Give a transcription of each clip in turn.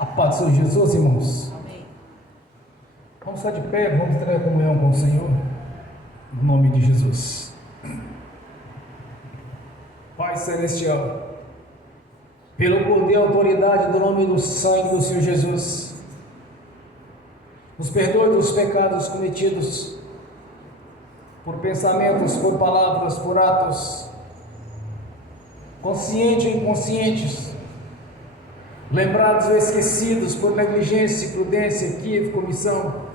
A paz do Senhor Jesus, irmãos. Amém. Vamos ficar de pé, vamos ter a comunhão com o Senhor, no nome de Jesus. Pai Celestial, pelo poder e autoridade do nome do sangue do Senhor Jesus, nos perdoe dos pecados cometidos por pensamentos, por palavras, por atos, conscientes ou inconscientes, lembrados ou esquecidos por negligência, imprudência, equívoco, omissão.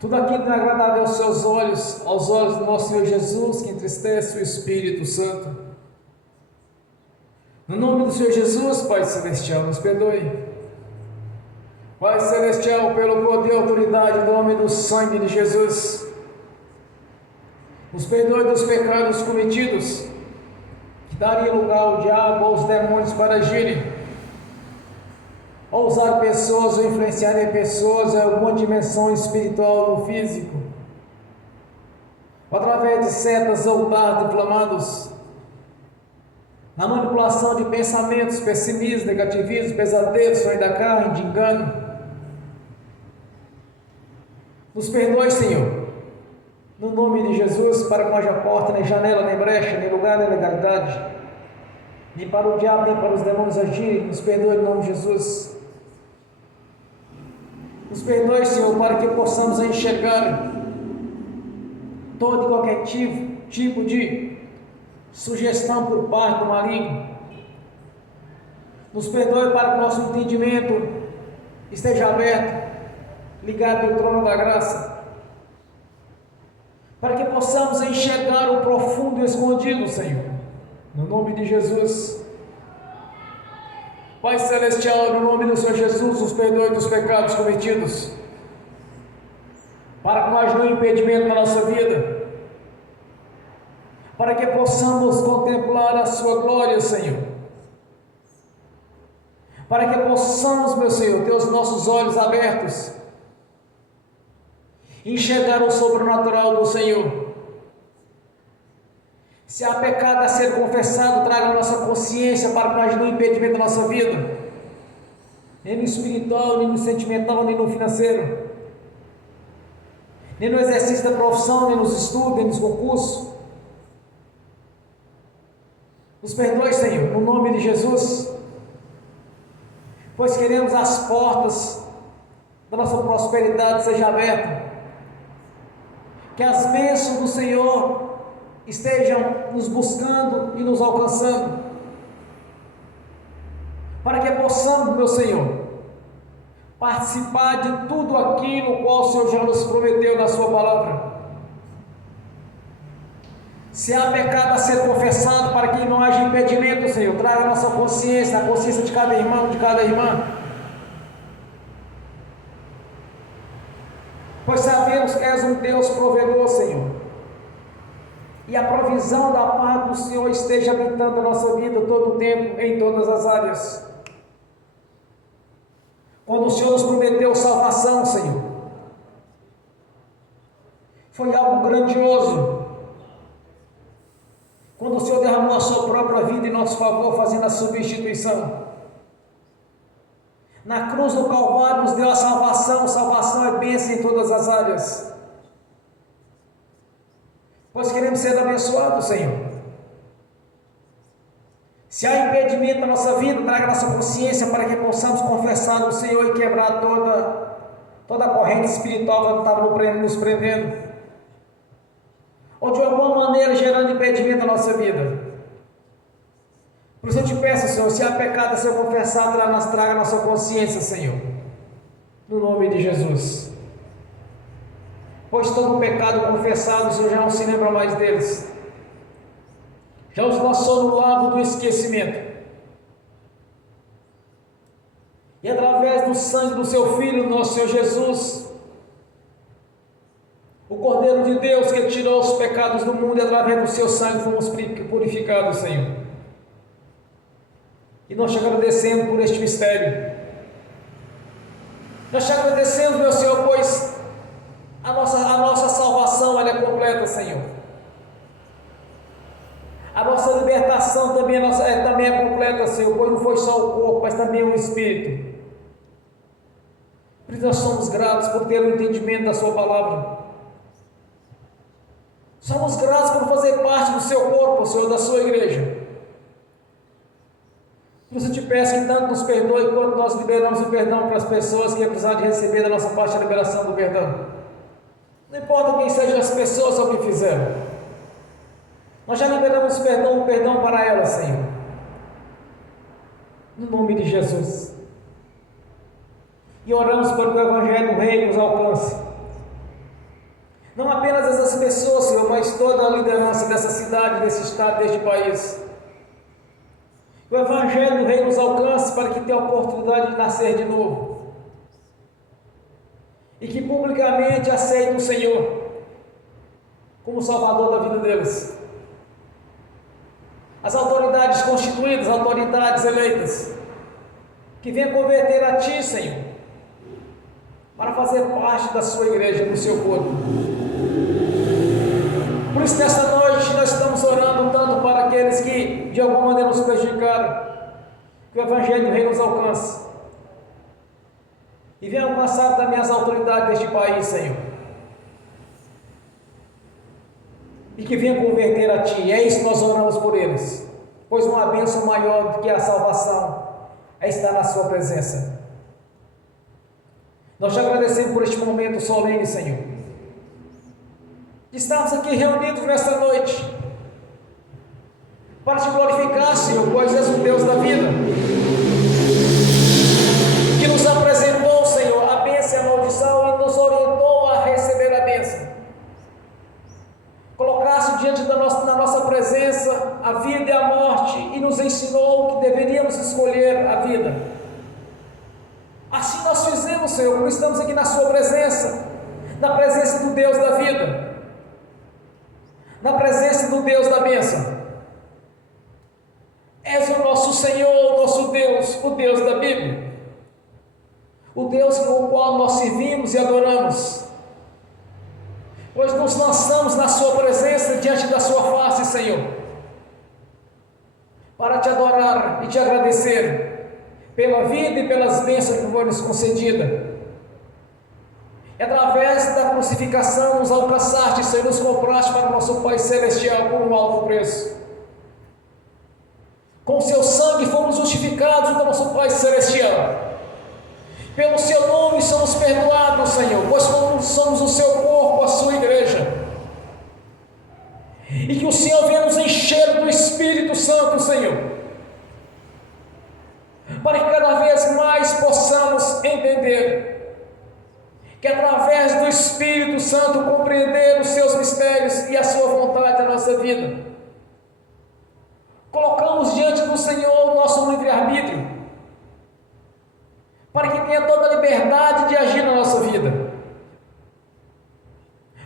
Tudo aquilo que não é agradável aos seus olhos, aos olhos do nosso Senhor Jesus, que entristece o Espírito Santo. No nome do Senhor Jesus, Pai Celestial, nos perdoe. Pai Celestial, pelo poder e autoridade do nome do sangue de Jesus, nos perdoe dos pecados cometidos, que daria lugar ao diabo, aos demônios para agirem, ou usar pessoas, ou influenciarem pessoas em alguma dimensão espiritual ou físico, ou através de setas ou dardos inflamados, na manipulação de pensamentos, pessimismo, negativismo, pesadelos, sonho da carne, de engano. Nos perdoe, Senhor, no nome de Jesus, para que não haja porta, nem janela, nem brecha, nem lugar, nem legalidade, nem para o diabo, nem para os demônios agirem. Nos perdoe, em nome de Jesus. Nos perdoe, Senhor, para que possamos enxergar todo e qualquer tipo de sugestão por parte do maligno. Nos perdoe para que o nosso entendimento esteja aberto, ligado ao trono da graça, para que possamos enxergar o profundo e escondido, Senhor, no nome de Jesus. Pai Celestial, no nome do Senhor Jesus, nos perdoe dos pecados cometidos, para que não haja nenhum impedimento na nossa vida, para que possamos contemplar a Sua glória, Senhor, para que possamos, meu Senhor, ter os nossos olhos abertos, enxergar o sobrenatural do Senhor. Se há pecado a ser confessado, traga a nossa consciência para que não haja nenhum impedimento na nossa vida, nem no espiritual, nem no sentimental, nem no financeiro, nem no exercício da profissão, nem nos estudos, nem nos concursos. Nos perdoe, Senhor, no nome de Jesus, pois queremos as portas da nossa prosperidade sejam abertas, que as bênçãos do Senhor estejam nos buscando e nos alcançando, para que possamos, meu Senhor, participar de tudo aquilo qual o Senhor já nos prometeu na Sua palavra. Se há pecado a ser confessado, para que não haja impedimento, Senhor, traga a nossa consciência, a consciência de cada irmão, de cada irmã, pois sabemos que és um Deus provedor, Senhor, e a provisão da paz do Senhor esteja habitando a nossa vida todo o tempo, em todas as áreas. Quando o Senhor nos prometeu salvação, Senhor, foi algo grandioso. Quando o Senhor derramou a Sua própria vida em nosso favor, fazendo a substituição. Na cruz do Calvário nos deu a salvação. Salvação é bênção em todas as áreas, pois queremos ser abençoados, Senhor. Se há impedimento na nossa vida, traga a nossa consciência para que possamos confessar no Senhor e quebrar toda a corrente espiritual que estava nos prendendo, ou de alguma maneira gerando impedimento na nossa vida. Por isso eu te peço, Senhor, se há pecado a ser confessado, traga a nossa consciência, Senhor, no nome de Jesus. Pois todo pecado confessado, o Senhor já não se lembra mais deles, já os lançou no lago do esquecimento, e através do sangue do Seu Filho, nosso Senhor Jesus, o Cordeiro de Deus que tirou os pecados do mundo, e através do Seu sangue fomos purificados, Senhor. E nós te agradecemos por este mistério. Nós te agradecemos, meu Senhor, pois a nossa salvação ela é completa, Senhor. A nossa libertação salvação também é completa, Senhor, pois não foi só o corpo, mas também o espírito. Por isso nós somos gratos por ter o entendimento da sua palavra. Somos gratos por fazer parte do seu corpo, Senhor, da sua igreja. Por isso eu te peço que tanto nos perdoe quanto nós liberamos o perdão para as pessoas que precisam de receber da nossa parte a liberação do perdão. Não importa quem sejam as pessoas ou o que fizeram. Nós já liberamos o perdão para elas, Senhor. No nome de Jesus. E oramos para que o Evangelho do Rei nos alcance. Não apenas essas pessoas, Senhor, mas toda a liderança dessa cidade, desse estado, deste país. Que o Evangelho do Rei nos alcance para que tenha a oportunidade de nascer de novo. E que publicamente aceite o Senhor como Salvador da vida deles. As autoridades constituídas, autoridades eleitas, que venham converter a Ti, Senhor, para fazer parte da sua igreja, do seu corpo. Por isso, nessa noite, nós estamos orando tanto para aqueles que de alguma maneira nos prejudicaram, que o Evangelho do Rei nos alcance e venha alcançar também as autoridades deste país, Senhor, e que venha converter a Ti. É isso que nós oramos por eles, pois não há bênção maior do que a salvação é estar na sua presença. Nós te agradecemos por este momento solene, Senhor. Estamos aqui reunidos nesta noite para te glorificar, Senhor, pois és o Deus da vida, que nos apresentou, Senhor, a bênção e a maldição e nos orientou a receber a bênção. Colocaste diante da nossa presença a vida e a morte e nos ensinou que deveríamos escolher a vida. Assim nós fizemos, Senhor, porque estamos aqui na sua presença, na presença do Deus da vida, na presença do Deus da bênção. És o nosso Senhor, o nosso Deus, o Deus da Bíblia, o Deus com o qual nós servimos e adoramos, pois nos lançamos na sua presença, diante da sua face, Senhor, para te adorar e te agradecer pela vida e pelas bênçãos que foram nos concedidas. E através da crucificação nos alcançaste, Senhor, nos compraste para o nosso Pai Celestial por um alto preço. Com o seu sangue fomos justificados do nosso Pai Celestial. Pelo seu nome somos perdoados, Senhor, pois somos o seu corpo, a sua igreja. E que o Senhor venha nos encher do Espírito Santo, Senhor, para que cada vez mais possamos entender que através do Espírito Santo compreender os seus mistérios e a sua vontade na nossa vida. Colocamos diante do Senhor o nosso livre-arbítrio, para que tenha toda a liberdade de agir na nossa vida,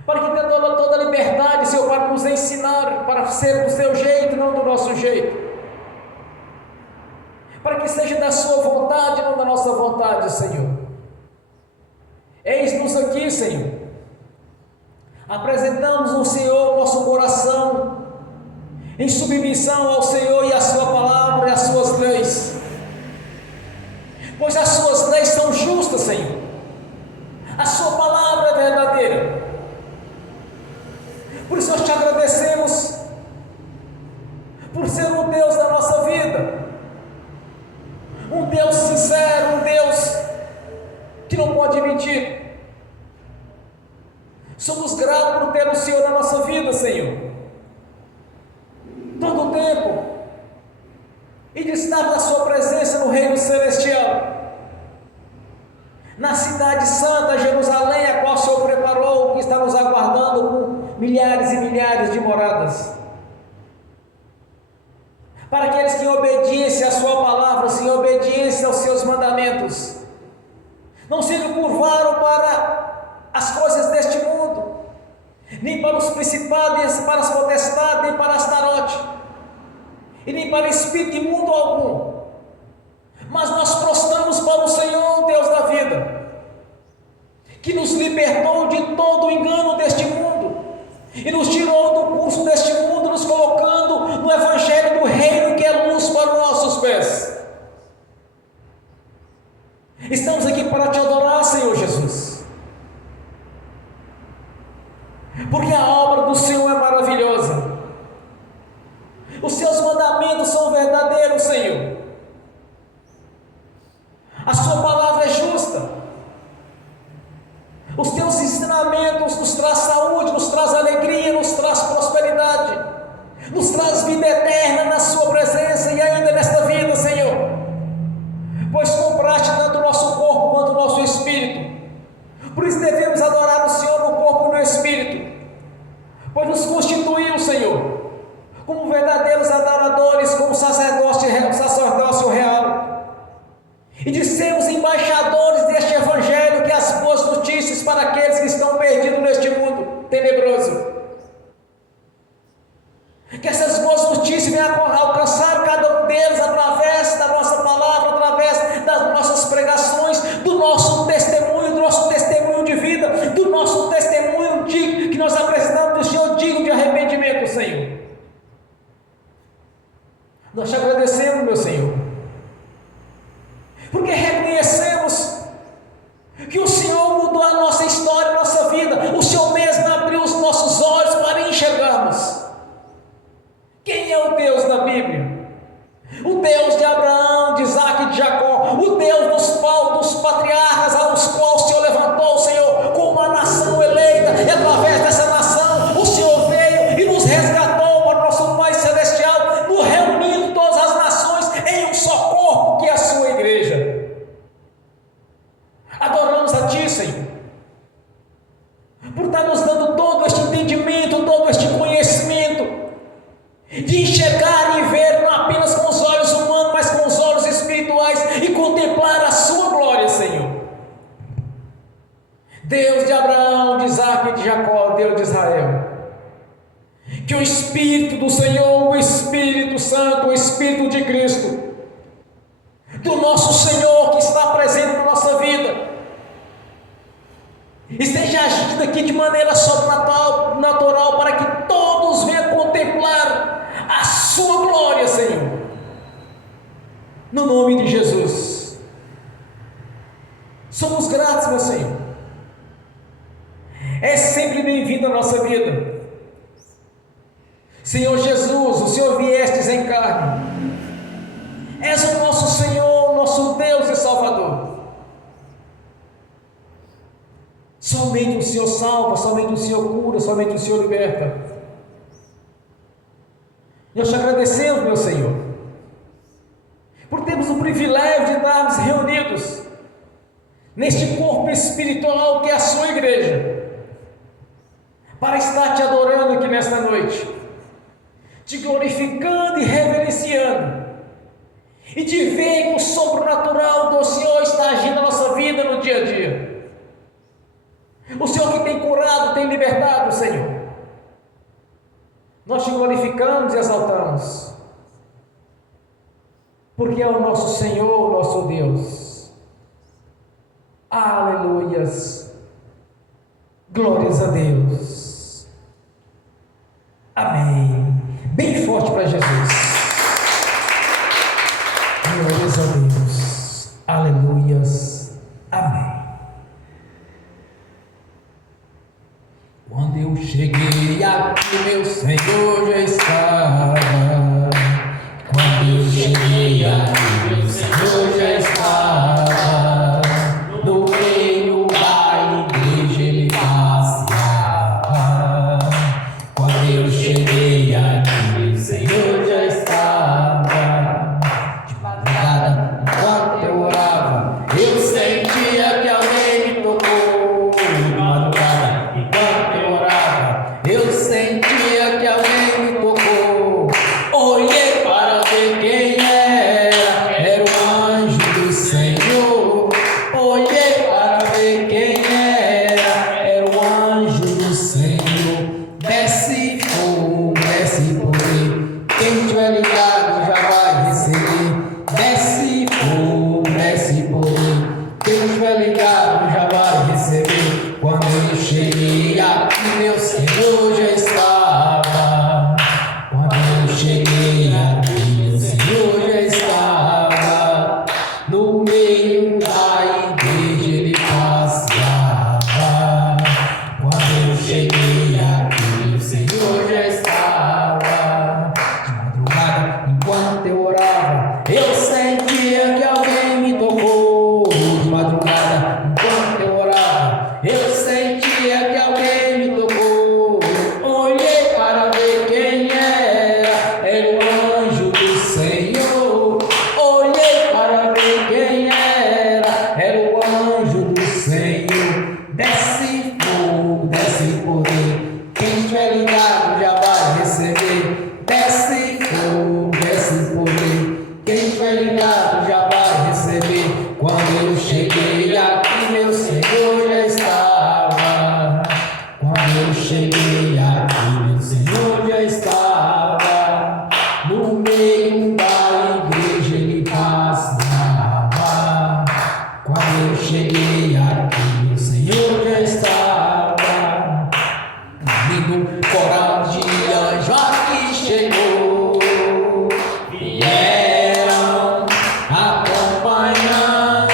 para que tenha toda a liberdade, Senhor, para nos ensinar, para ser do seu jeito, não do nosso jeito, para que seja da sua vontade, não da nossa vontade, Senhor. Eis-nos aqui, Senhor, apresentamos ao Senhor nosso coração, em submissão ao Senhor e à sua palavra e às suas leis, pois as suas leis são justas, Senhor, a sua palavra é verdadeira. Por isso nós te agradecemos, por ser o Deus da nossa vida, um Deus sincero, um Deus que não pode mentir. Somos gratos por ter o Senhor na nossa vida, Senhor, todo o tempo, e de estar na sua presença no reino celestial, na cidade santa, Jerusalém, a qual o Senhor preparou, que está nos aguardando com milhares e milhares de moradas. Para aqueles que em obediência à sua palavra, em obediência aos seus mandamentos, não se curvaram para as coisas deste mundo, nem para os principados, para as potestades, nem para Astarote, e nem para espírito imundo algum, mas nós prostramos para o Senhor, Deus da vida, que nos libertou de todo o engano deste mundo, e nos tirou do curso deste mundo, nos colocando no Evangelho do Reino, Estamos aqui para te adorar, Senhor Jesus, porque a obra do Senhor é maravilhosa, os seus mandamentos são verdadeiros, Senhor, a sua palavra é justa, os teus ensinamentos nos traz saúde, nos traz alegria, nos traz prosperidade, nos traz vida eterna na sua presença e ainda nesta vida, Senhor, pois compraste tanto o nosso corpo quanto o nosso espírito. Por isso devemos adorar o Senhor no corpo e no espírito, pois nos constituiu, Senhor, como verdadeiros adoradores, como sacerdócio real, e de sermos embaixadores deste Evangelho, que é as boas notícias para aqueles que estão perdidos neste mundo tenebroso. Que essas boas notícias venham alcançar cada um deles através da nossa palavra, através das nossas pregações, do nosso testemunho de vida, do nosso testemunho que nós apresentamos do Senhor digno de arrependimento, Senhor. Nós te agradecemos, meu Senhor, porque reconhecemos que o Senhor mudou a nossa história, a nossa vida. O Senhor mesmo abriu os nossos olhos para enxergarmos quem é o Deus da Bíblia, o Deus de Abraão, de Isaac e de Jacó, o Deus dos patriarcas, aos quais o Senhor levantou, Senhor, como uma nação eleita, e através dessa nação o Senhor veio e nos resgatou para o nosso Pai Celestial, nos reunindo todas as nações em um só corpo, que é a sua igreja. Adoramos a Ti, Senhor, por estar nos dando todo este entendimento, todo este conhecimento, de enxergar e ver não apenas com os olhos humanos, mas com os olhos espirituais, e contemplar a sua glória, Senhor. Deus de Abraão, de Isaac e de Jacó, Deus de Israel, que o Espírito do Senhor, o Espírito Santo, o Espírito de Cristo, do nosso Senhor que está presente na nossa vida, esteja agindo aqui de maneira sobrenatural, para que todos venham contemplar a sua glória, Senhor, no nome de Jesus. Somos gratos, meu Senhor, é sempre bem-vindo à nossa vida, Senhor Jesus. O Senhor viestes em carne, és o nosso Senhor, nosso Deus e Salvador. Somente o Senhor salva, somente o Senhor cura, somente o Senhor liberta. Nós te agradecemos, meu Senhor, por termos o privilégio de estarmos reunidos neste corpo espiritual que é a sua igreja, para estar te adorando aqui nesta noite, te glorificando e reverenciando, e de ver que o sobrenatural do Senhor está agindo na nossa vida no dia a dia. O Senhor que tem curado, tem libertado, Senhor. Nós te glorificamos e exaltamos, porque é o nosso Senhor, o nosso Deus. Aleluias, glórias a Deus, amém. Bem forte para Jesus, glórias a Deus, aleluias, amém. Quando eu cheguei aqui, meu Senhor já estava. Quando eu cheguei aqui, meu Senhor já estava. No meio da igreja ele passeava. Quando eu cheguei aqui, meu Senhor já estava. De madrugada, enquanto eu orava, eu sentia que alguém me tocou. De madrugada, enquanto eu sentia que alguém me eu cheguei aqui, o Senhor já estava. Vindo coral de anjo aqui chegou. Vieram acompanhando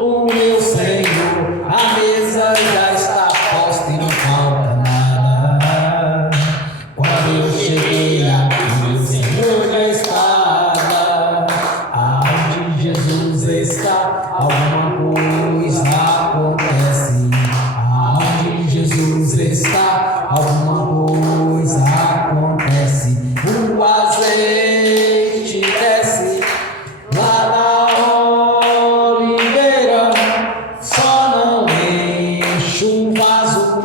o meu Senhor. A mesa já está posta e não falta nada. Quando eu cheguei aqui, o Senhor já estava. Aonde Jesus está, alguma coisa acontece. Aonde Jesus está, alguma coisa acontece. O azeite desce lá na oliveira, só não enche o vaso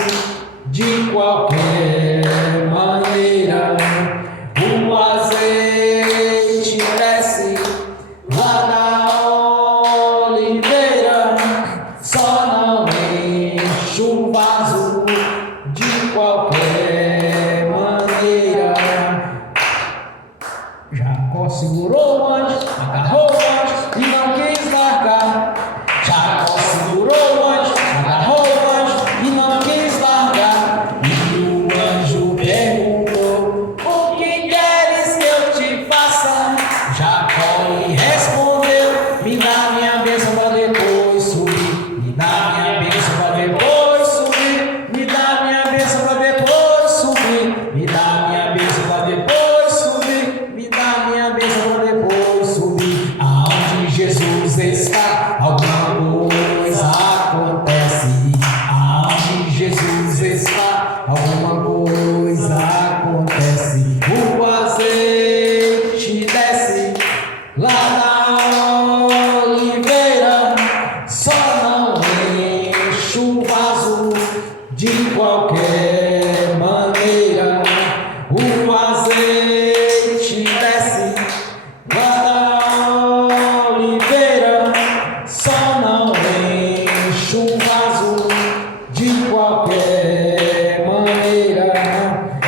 de qualquer maneira. O azeite desce lá na oliveira, só não enche o vaso de qualquer maneira. Jacó segurou o anjo, agarrou o anjo e não quis largar. Jacó segurou o anjo, agarrou o anjo e não quis largar. E o anjo perguntou: o que queres que eu te faça? Jacó lhe respondeu: me dá minha bênção para depois subir. Me dá minha bênção para depois subir. Me dá minha bênção para depois subir. Me dá minha bênção para depois subir. Me dá minha bênção para depois subir. Aonde Jesus está, alguma coisa acontece. Aonde Jesus está, alguma coisa acontece. O azeite desce lá na oliveira, só não enche o vaso de qualquer maneira. O azeite desce lá na oliveira, só não enche o vaso de qualquer maneira.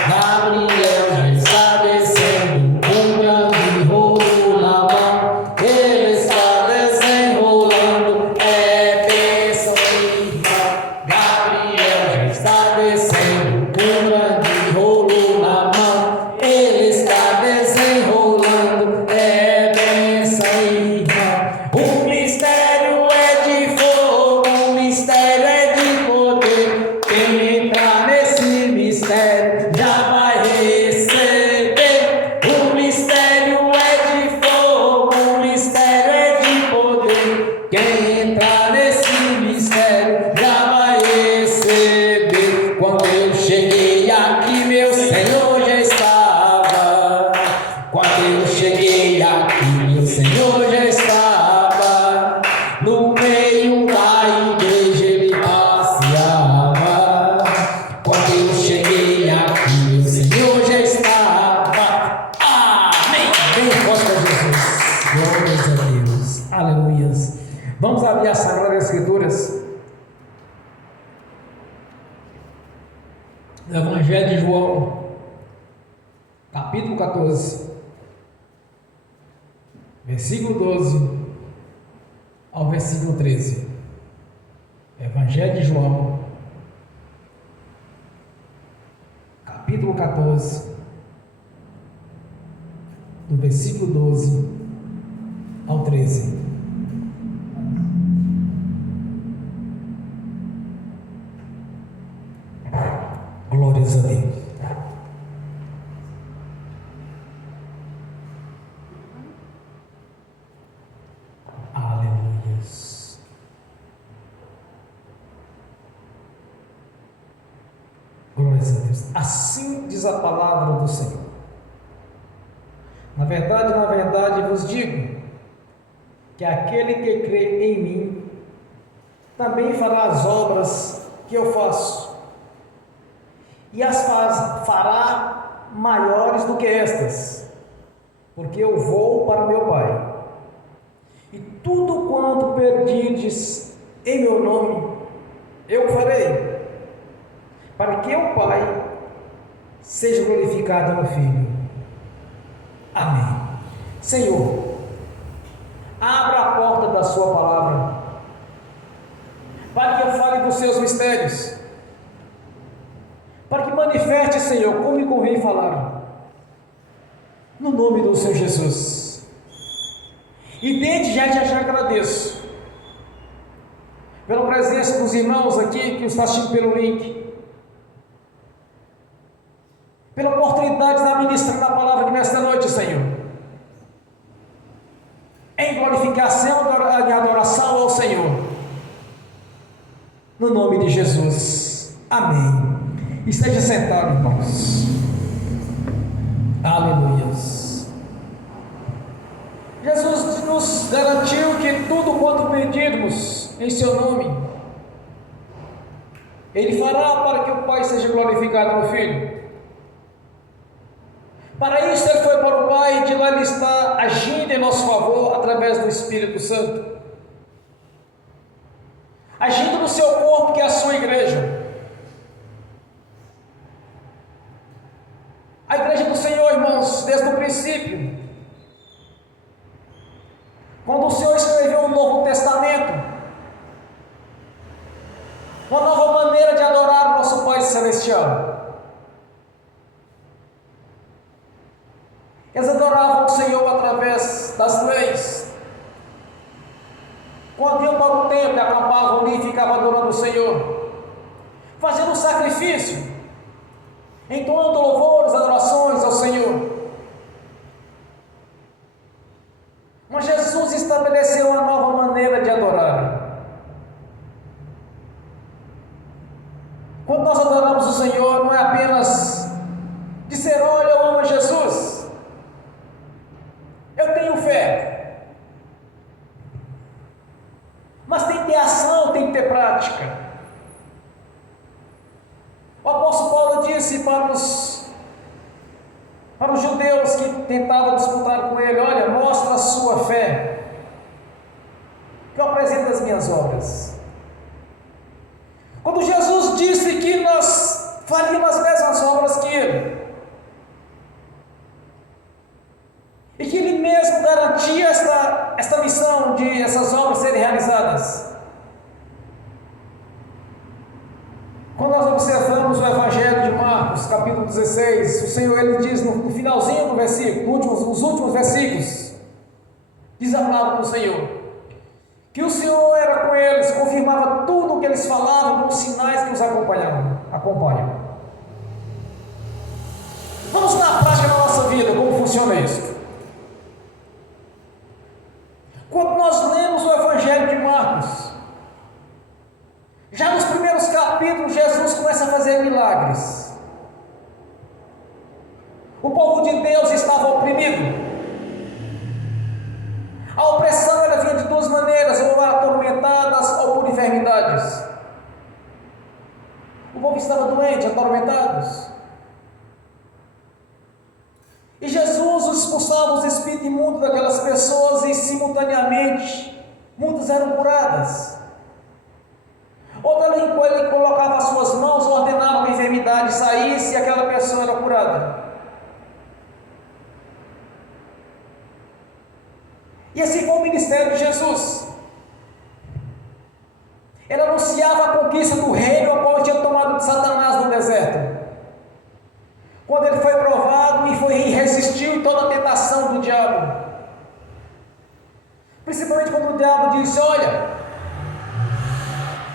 Gabriel já está descendo com um grande rolo na mão. Ele está desenrolando, é bênção irmão. Gabriel já está descendo com um grande rolo na mão. Ele está desenrolando, é bênção irmão. O mistério é de fogo, o mistério é de poder. Quem entrar nesse mistério já vai receber. O mistério é de fogo, o mistério é de poder. Quem entrar nesse mistério já vai receber. Quando eu cheguei aqui, meu Senhor já estava. Quando eu cheguei aqui, meu Senhor já estava. No meio da igreja ele passeava. Quando eu cheguei aqui, meu Senhor já estava. Amém. Bem forte para Jesus. Glórias a Deus. Aleluias. Vamos abrir as Sagradas Escrituras. No Evangelho de João, capítulo 14, versículo 12 ao versículo 13. Evangelho de João, capítulo 14, do versículo 12 ao 13. Glórias a Deus. Aleluias. Glórias a Deus. Assim diz a palavra do Senhor. Na verdade vos digo que aquele que crê em mim também fará as obras que eu faço, e as fará maiores do que estas, porque eu vou para o meu Pai. E tudo quanto pedirdes em meu nome, eu farei, para que o Pai seja glorificado no Filho. Amém. Senhor, abra a porta da sua palavra dos seus mistérios, para que manifeste, Senhor, como me convém falar, no nome do Senhor Jesus. E desde já agradeço pela presença dos irmãos aqui que estão assistindo pelo link, pela oportunidade de ministrar a palavra aqui nesta noite, Senhor, em glorificação e adoração ao Senhor, no nome de Jesus, amém. Esteja sentado, irmãos. Aleluias. Jesus nos garantiu que tudo quanto pedirmos em seu nome, Ele fará para que o Pai seja glorificado no Filho. Para isso Ele foi para o Pai, e de lá Ele está agindo em nosso favor através do Espírito Santo, agindo no seu corpo, que é a sua igreja. A igreja do Senhor, irmãos, desde o princípio, quando o Senhor escreveu o Novo Testamento, uma nova maneira de adorar o nosso Pai Celestial. Eles adoravam o Senhor através das leis. Quando iam para o templo, acampavam ali e ficavam adorando o Senhor, fazendo um sacrifício, entoando louvores, adorações ao Senhor. Mas Jesus estabeleceu uma nova maneira de adorar. Quando nós adoramos o Senhor, não é apenas dizer: olha, eu amo Jesus, eu tenho fé, mas tem que ter ação, tem que ter prática. O apóstolo Paulo disse para os judeus que tentavam disputar com ele: olha, mostra a sua fé, que eu apresento as minhas obras. Quando Jesus disse que nós faríamos as mesmas obras que Ele, e que Ele mesmo garantia esta missão de essas obras serem realizadas, quando nós observamos o Evangelho de Marcos, capítulo 16, o Senhor, Ele diz no finalzinho do versículo, nos últimos versículos, diz a palavra do Senhor, que o Senhor era com eles, confirmava tudo o que eles falavam com os sinais que os acompanham. Vamos na prática da nossa vida, como funciona isso? Quando nós lemos o Evangelho de Marcos, já nos primeiros capítulos, Jesus começa a fazer milagres. O povo de Deus estava oprimido. A opressão ela vinha de duas maneiras: ou atormentadas ou por enfermidades. O povo estava doente, atormentados. E Jesus expulsava os espíritos imundos daquelas pessoas e simultaneamente muitas eram curadas. Outra ele colocava as suas mãos, ordenava que a enfermidade saísse e aquela pessoa era curada. E assim foi o ministério de Jesus. Ele anunciava a conquista do reino, ao qual ele tinha tomado de Satanás no deserto. Quando ele foi provado e resistiu em toda a tentação do diabo. Principalmente quando o diabo disse: olha,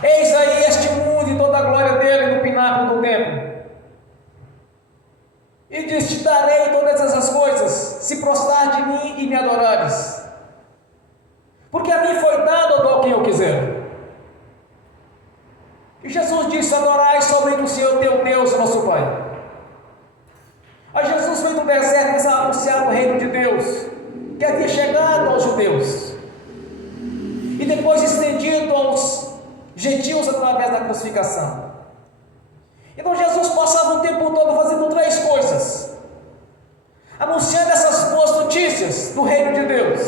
eis aí este mundo e toda a glória dele no pináculo do templo. E diz: te darei todas essas coisas, se prostrar de mim e me adorares. Porque a mim foi dado, eu dou a quem eu quiser. E Jesus disse: adorai somente o Senhor teu Deus, o nosso Pai. Aí Jesus foi no deserto para anunciar o reino de Deus, que havia chegado aos judeus, e depois estendido aos gentios através da crucificação. Então Jesus passava o tempo todo fazendo três coisas: anunciando essas boas notícias do reino de Deus,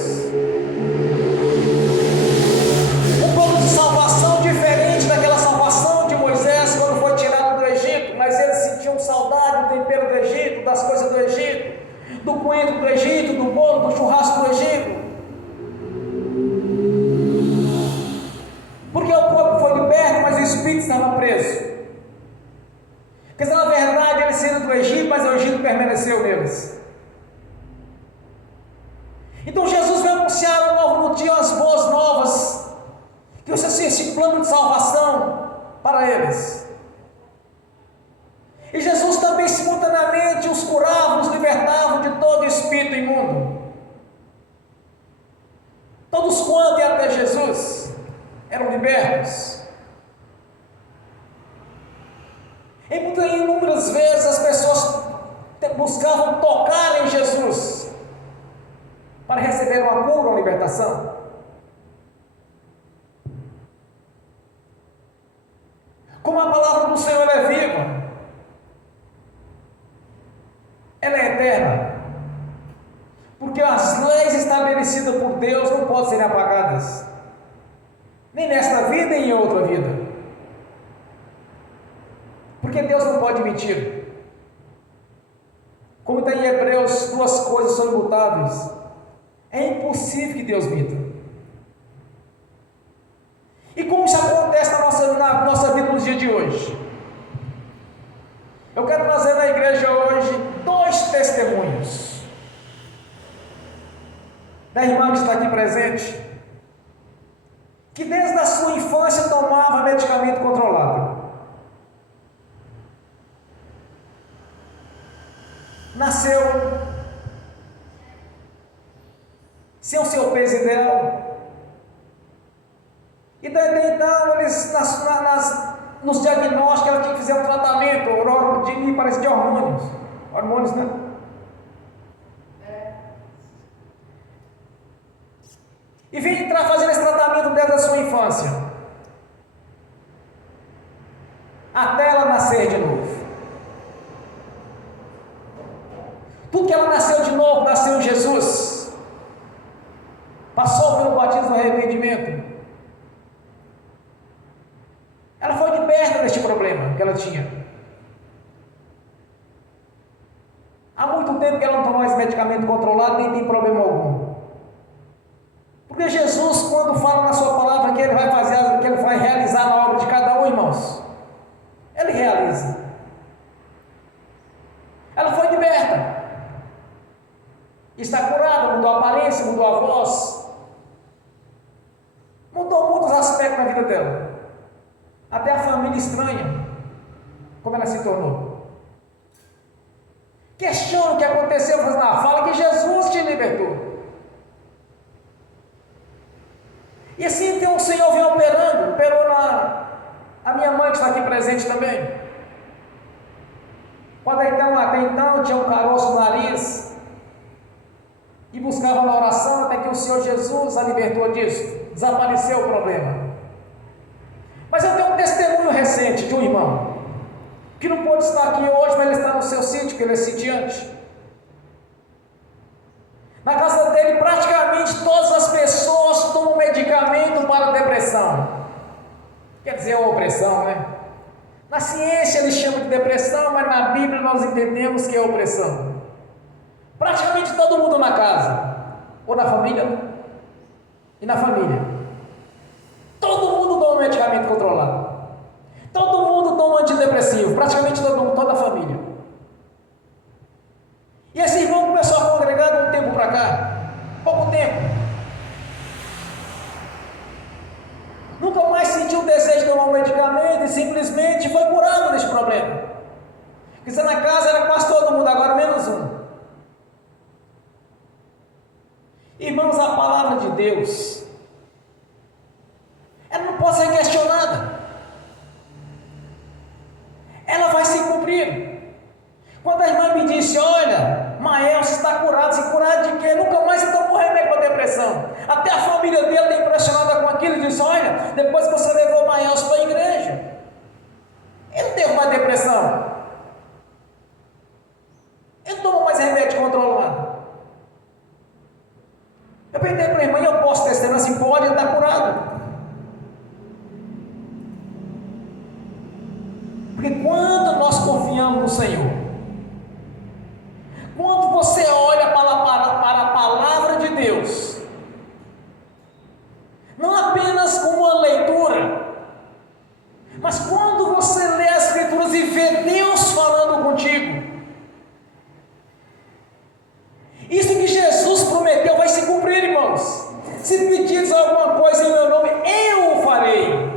um plano de salvação diferente daquela salvação de Moisés quando foi tirado do Egito, mas eles sentiam saudade do tempero do Egito, das coisas do Egito, do coentro do Egito, do bolo, do churrasco do Egito. Porque o corpo foi liberto, mas o espírito plano de salvação para eles. E Jesus também simultaneamente os curava, os libertava de todo espírito imundo. Todos quanto iam até Jesus eram libertos. E inúmeras vezes as pessoas buscavam tocar em Jesus para receber uma cura, uma libertação. Como a palavra do Senhor é viva, ela é eterna, porque as leis estabelecidas por Deus não podem ser apagadas, nem nesta vida nem em outra vida, porque Deus não pode mentir. Como está em Hebreus, duas coisas são imutáveis: é impossível que Deus minta. E como isso acontece na nossa vida nos dias de hoje? Eu quero trazer na igreja hoje 2 testemunhos da irmã que está aqui presente, que desde a sua infância tomava medicamento controlado. Nasceu sem o seu peso ideal. E daí então, eles, nos diagnósticos, ela tinha que fazer um tratamento, parece de hormônios. Hormônios, né? E vem entrar fazendo esse tratamento desde a sua infância, até ela nascer de novo. Tudo que ela nasceu de novo, nasceu em Jesus. Passou pelo batismo do arrependimento. Ela foi liberta deste problema que ela tinha. Há muito tempo que ela não toma mais medicamento controlado, nem tem problema algum. Porque Jesus, quando fala na sua palavra que Ele vai fazer, que Ele vai realizar na obra de cada um, irmãos, Ele realiza. Ela foi liberta. Está curada, mudou a aparência, mudou a voz. Mudou muitos aspectos na vida dela. Até a família estranha, como ela se tornou. Questiona o que aconteceu, mas não, fala que Jesus te libertou. E assim então o Senhor vem operando, operou a minha mãe que está aqui presente também. Quando até então tinha um caroço no nariz, e buscava na oração, até que o Senhor Jesus a libertou disso, desapareceu o problema. Mas eu tenho um testemunho recente de um irmão, que não pôde estar aqui hoje, mas ele está no seu sítio, que ele é sitiante. Na casa dele, praticamente todas as pessoas tomam medicamento para depressão. Quer dizer, é uma opressão, né? Na ciência eles chamam de depressão, mas na Bíblia nós entendemos que é opressão. Praticamente todo mundo na casa, ou na família, e na família. Todo mundo toma medicamento controlado. Todo mundo toma antidepressivo, praticamente todo mundo, toda a família. E esse irmão começou a congregar de um tempo para cá, pouco tempo. Nunca mais sentiu o desejo de tomar um medicamento e simplesmente foi curado desse problema. Porque na casa era quase todo mundo, agora menos um. Irmãos, a palavra de Deus, ela não pode ser questionada. Ela vai se cumprir. Quando a irmã me disse, olha, Mael, você está curado, se curado de quê? Nunca mais você tomou remédio para depressão. Até a família dele está impressionada com aquilo e disse, olha, depois que você levou Mael para a igreja, ele não teve mais depressão. Ele não tomou mais remédio controlado. Eu perguntei para a irmã, eu posso testemunhar assim? Pode, ele está curado. Porque quando nós confiamos no Senhor, quando você olha para a palavra de Deus, não apenas com uma leitura, mas quando você lê as Escrituras e vê Deus falando contigo, isso que Jesus prometeu vai se cumprir, irmãos. Se pedires alguma coisa em meu nome, eu o farei.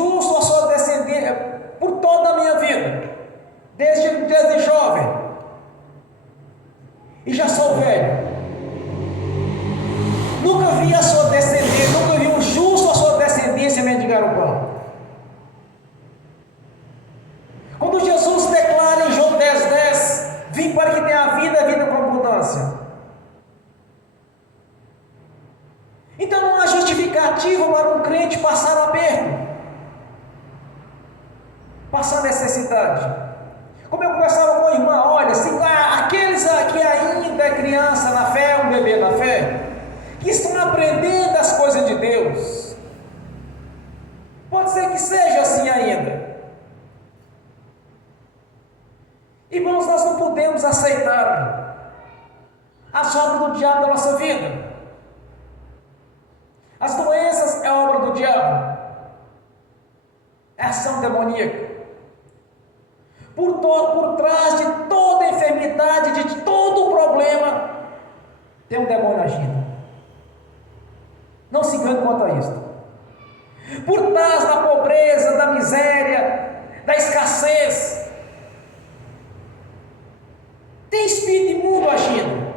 justo a sua descendência por toda a minha vida, desde jovem, e já sou velho. Nunca vi a sua descendência, nunca vi um justo a sua descendência mendigar o pão. Quando Jesus declara em João 10:10, vim para que tenha a vida com abundância. Então não há justificativa para um crente passar aperto, passar necessidade. Como eu conversava com a irmã, olha, se aqueles que ainda é criança na fé, um bebê na fé, que estão aprendendo as coisas de Deus, pode ser que seja assim ainda. Irmãos, nós não podemos aceitar as obras do diabo da nossa vida. As doenças é obra do diabo, é ação demoníaca. Por trás de toda enfermidade, de todo problema, tem um demônio agindo. Não se engane quanto a isso. Por trás da pobreza, da miséria, da escassez, tem espírito imundo agindo.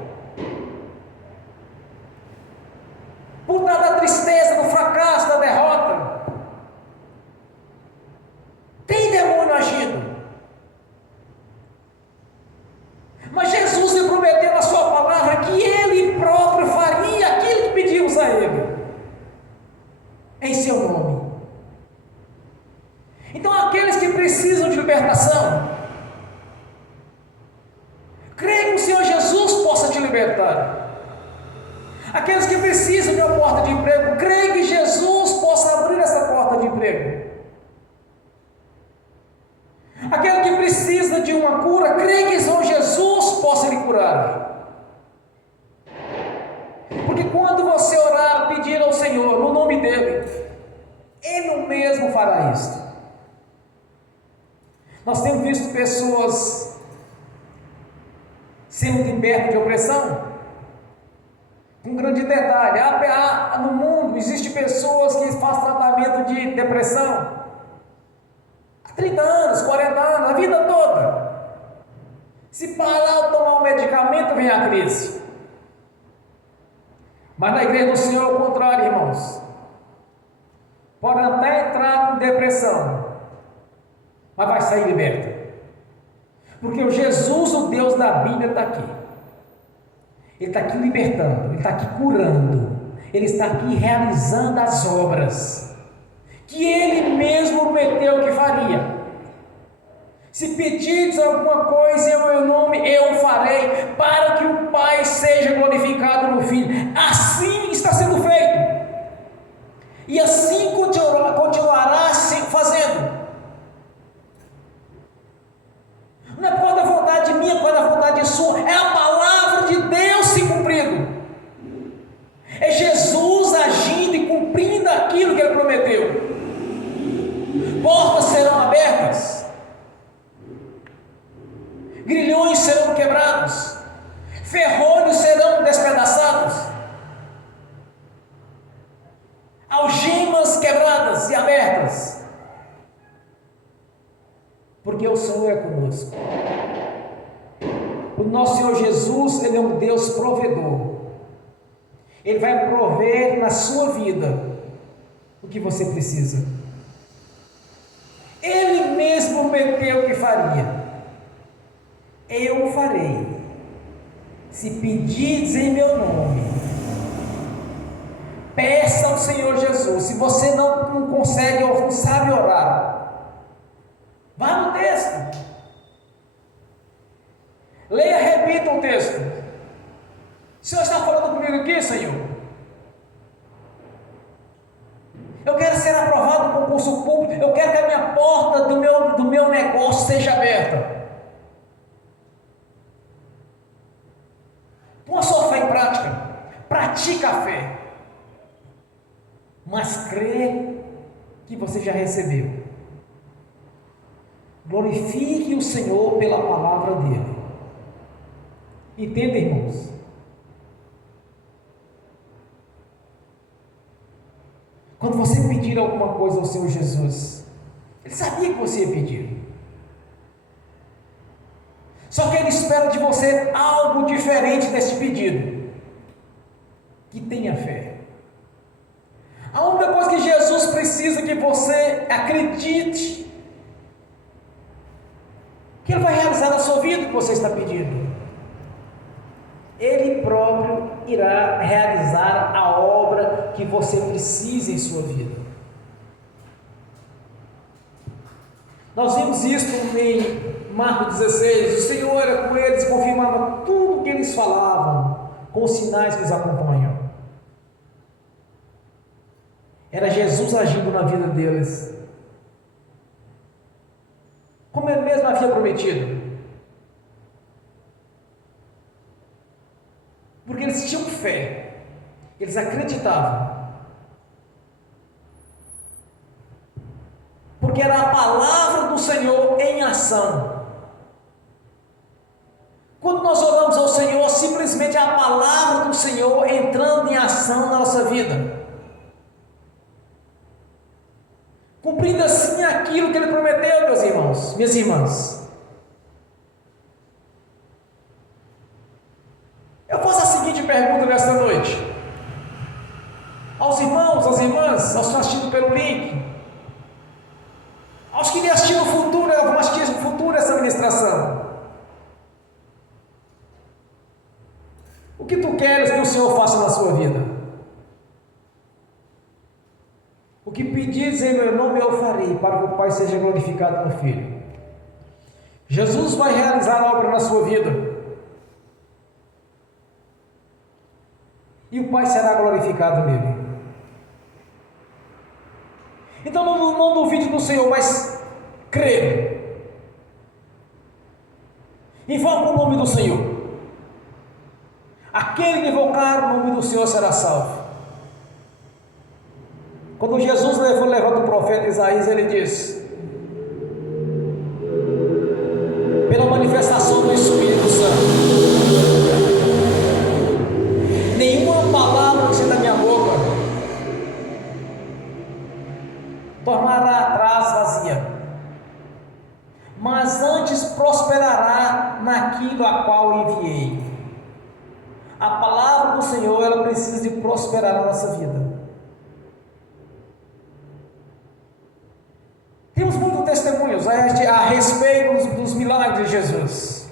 Por trás da tristeza, do fracasso, da derrota, tem demônio agindo. Mas Jesus lhe prometeu na sua palavra que Ele próprio faria aquilo que pedimos a Ele, em seu nome. Então aqueles que precisam de libertação, creia que o Senhor Jesus possa te libertar. Aqueles que precisam de uma porta de emprego, creia que Jesus possa abrir essa porta de emprego. Aquele que precisa de uma cura, creia que o Senhor Jesus possa lhe curar. Porque quando você orar, pedir ao Senhor no nome dEle, Ele mesmo fará isso. Nós temos visto pessoas sendo libertas de opressão. Um grande detalhe, no mundo existem pessoas que fazem tratamento de depressão há 30 anos, 40 anos, a vida toda. Se parar de tomar um medicamento, vem a crise. Mas na igreja do Senhor é o contrário, irmãos. Pode até entrar em depressão, mas vai sair liberto. Porque o Jesus, o Deus da Bíblia, está aqui. Ele está aqui libertando, Ele está aqui curando, Ele está aqui realizando as obras que Ele mesmo prometeu que faria. Se pedires alguma coisa em meu nome, eu farei, para que o Pai seja glorificado no Filho. Assim está sendo feito, e assim continuará fazendo. Não é por causa da vontade minha, por causa da vontade sua, é a palavra de Deus se cumprindo. É Jesus agindo e cumprindo aquilo que Ele prometeu. Portas serão abertas, grilhões serão quebrados, ferrolhos serão despedaçados, algemas quebradas e abertas, porque o Senhor é conosco. O nosso Senhor Jesus, Ele é um Deus provedor. Ele vai prover na sua vida o que você precisa. Ele mesmo prometeu que faria. Eu farei, se pedirdes em meu nome. Peça ao Senhor Jesus. Se você não consegue ou não sabe orar, vá no texto, leia, repita o texto. O Senhor está falando comigo aqui, Senhor? Eu quero ser aprovado no concurso público, eu quero que a minha porta do meu negócio seja aberta. Põe a sua fé em prática, pratica a fé, mas crê que você já recebeu. Glorifique o Senhor pela palavra dele. Entenda, irmãos? Quando você pedir pedir alguma coisa ao Senhor Jesus. Ele sabia que você ia pedir. Só que Ele espera de você algo diferente desse pedido. Que tenha fé. A única coisa que Jesus precisa é que você acredite que Ele vai realizar na sua vida o que você está pedindo. Ele próprio irá realizar a obra que você precisa em sua vida. Nós vimos isso em Marcos 16. O Senhor era com eles, confirmava tudo o que eles falavam, com os sinais que os acompanham. Era Jesus agindo na vida deles, como Ele mesmo havia prometido. Porque eles tinham fé, eles acreditavam, porque era a palavra do Senhor em ação. Quando nós oramos ao Senhor, simplesmente é a palavra do Senhor entrando em ação na nossa vida, cumprindo assim aquilo que Ele prometeu, meus irmãos, minhas irmãs. Eu faço a seguinte pergunta nesta noite, aos irmãos, às irmãs, aos que estão assistindo pelo link, aos que irem assistir no futuro, vão assistir no futuro essa ministração. O que tu queres que o Senhor faça na sua vida? O que pedires em meu nome eu farei, para que o Pai seja glorificado no Filho. Jesus vai realizar a obra na sua vida, e o Pai será glorificado nele. Então não duvide do Senhor, mas crê. Invoca o nome do Senhor. Aquele que invocar o nome do Senhor será salvo. Quando Jesus levanta o profeta Isaías, ele diz: pela manifestação do Espírito Santo, nenhuma palavra que sai da minha boca tornará atrás vazia, mas antes prosperará naquilo a qual enviei. A palavra do Senhor, ela precisa de prosperar na nossa vida. Temos muitos testemunhos a respeito dos milagres de Jesus.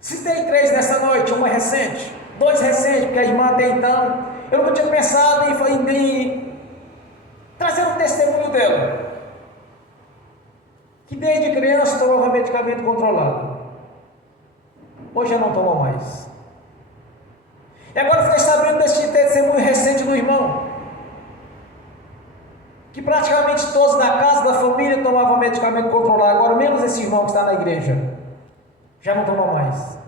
Citei 3 nesta noite, uma recente, 2 recentes, porque a irmã até então, eu nunca tinha pensado em trazer um testemunho dela, que desde criança tomava medicamento controlado, hoje ela não toma mais. E agora fiquei sabendo deste testemunho recente do irmão, que praticamente todos da casa, da família, tomavam medicamento controlado, agora menos esse irmão que está na igreja, já não toma mais.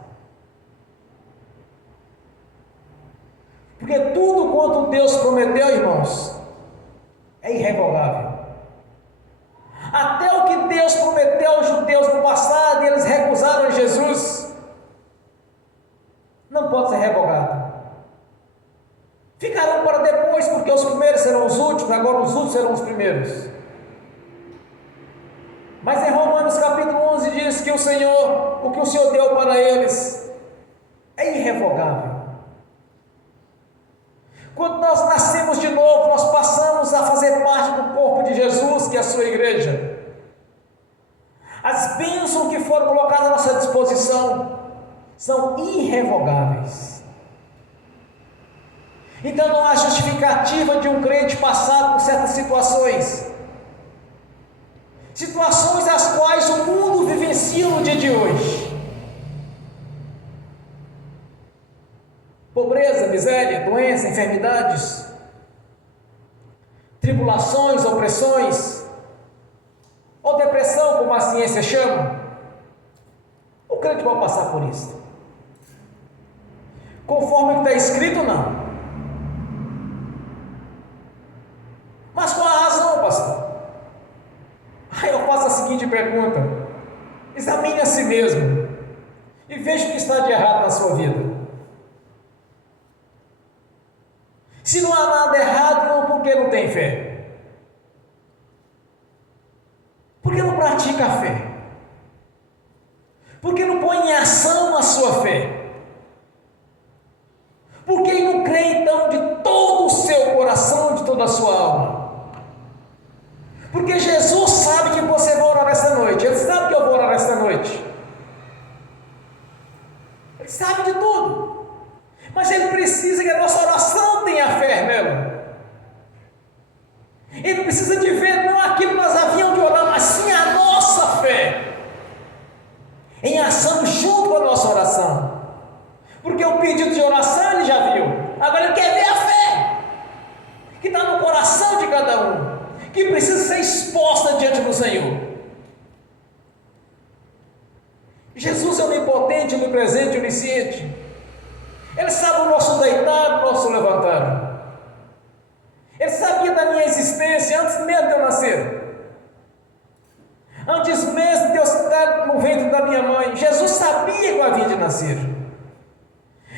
Porque tudo quanto Deus prometeu, irmãos, é irrevogável. Até o que Deus prometeu aos judeus no passado, e eles recusaram Jesus, não pode ser revogado. Ficarão para depois, porque os primeiros serão os últimos, agora os últimos serão os primeiros. Mas em Romanos capítulo 11 diz que o que o Senhor deu para eles é irrevogável. Quando nós nascemos de novo, nós passamos a fazer parte do corpo de Jesus, que é a sua igreja. As bênçãos que foram colocadas à nossa disposição são irrevogáveis. Então não há justificativa de um crente passar por certas situações as quais o mundo vivencia no dia de hoje. Pobreza, miséria, doença, enfermidades, tribulações, opressões, ou depressão, como a ciência chama. O crente vai passar por isso. Conforme o que está escrito, não. Mas qual a razão, pastor? Aí eu faço a seguinte pergunta: examine a si mesmo e veja o que está de errado na sua vida. Se não há nada errado, não, porque pratica a fé? Por que não põe em ação a sua fé? Por que não crê então de todo o seu coração, de toda a sua alma? Porque Jesus sabe que você vai orar esta noite. Ele sabe que eu vou orar esta noite. Ele sabe de tudo. Mas Ele precisa que a nossa oração tenha fé nela. Ele precisa de ver não aquilo que nós havíamos de orar, mas sim a nossa fé em ação junto com a nossa oração. Porque o pedido de oração Ele já viu. Agora Ele quer ver a fé que está no coração de cada um, que precisa ser exposta diante do Senhor. Jesus é onipotente, onipresente, onisciente. Ele sabe o nosso deitar, o nosso levantar. Ele sabia da minha existência antes mesmo de eu nascer. Antes mesmo de eu estar no ventre da minha mãe. Jesus sabia que eu havia de nascer.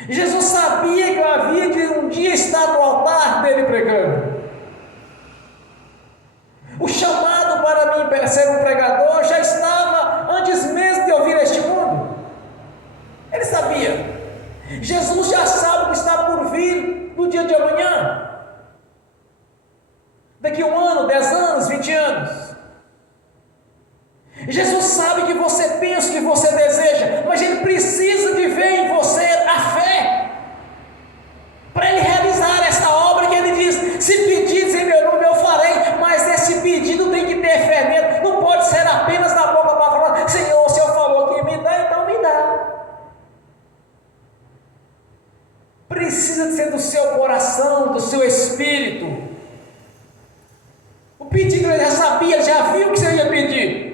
Jesus sabia que eu havia de um dia estar no altar dele pregando. O chamado para mim ser um pregador já estava antes mesmo de eu vir a este mundo. Ele sabia. Jesus já sabe o que está por vir no dia de amanhã. Daqui a 1 ano, 10 anos, 20 anos. Jesus sabe que você pensa, que você deseja, mas Ele precisa de ver em você a fé para Ele realizar essa obra que Ele diz: se pedires em meu nome eu farei. Mas esse pedido tem que ter fé nele. Não pode ser apenas na boca para falar: Senhor, o Senhor falou que me dá, então me dá. Precisa de ser do seu coração, do seu espírito. O pedido Ele já sabia, já viu o que você ia pedir.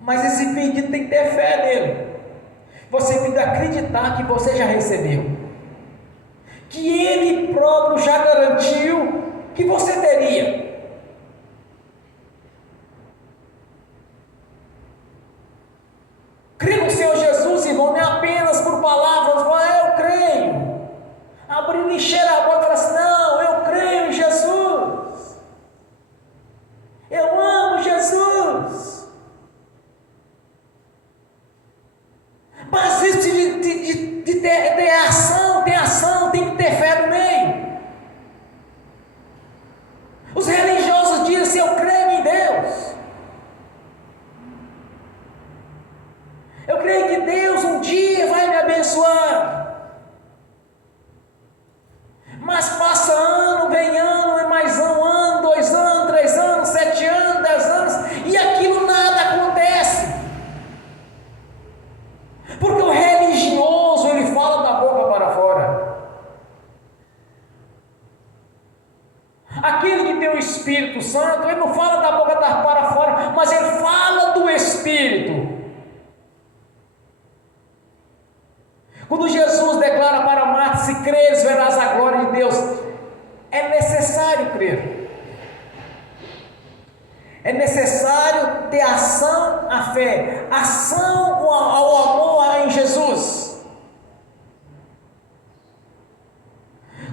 Mas esse pedido tem que ter fé nele. Você tem que acreditar que você já recebeu, que Ele próprio já garantiu que você teria. Crer no Senhor Jesus, irmão, não é apenas por palavras, eu creio. Abrir e encher a boca e falar assim: não, eu creio em Jesus. Eu amo Jesus. Mas isso de ter ação, tem que ter fé no meio. Os religiosos dizem assim: eu creio em Deus. Eu creio que Deus um dia vai me abençoar. Mas passa ano, vem ano, é mais um ano, 2 anos, 3 anos, 7 anos, 10 anos, e aquilo nada acontece. Porque o religioso, ele fala da boca para fora. Aquele que tem o Espírito Santo, ele não fala da boca para fora, mas ele fala do Espírito. Quando Jesus declara para Marta: se creres, verás a glória de Deus, é necessário crer. É necessário ter ação à fé, ação ao amor em Jesus.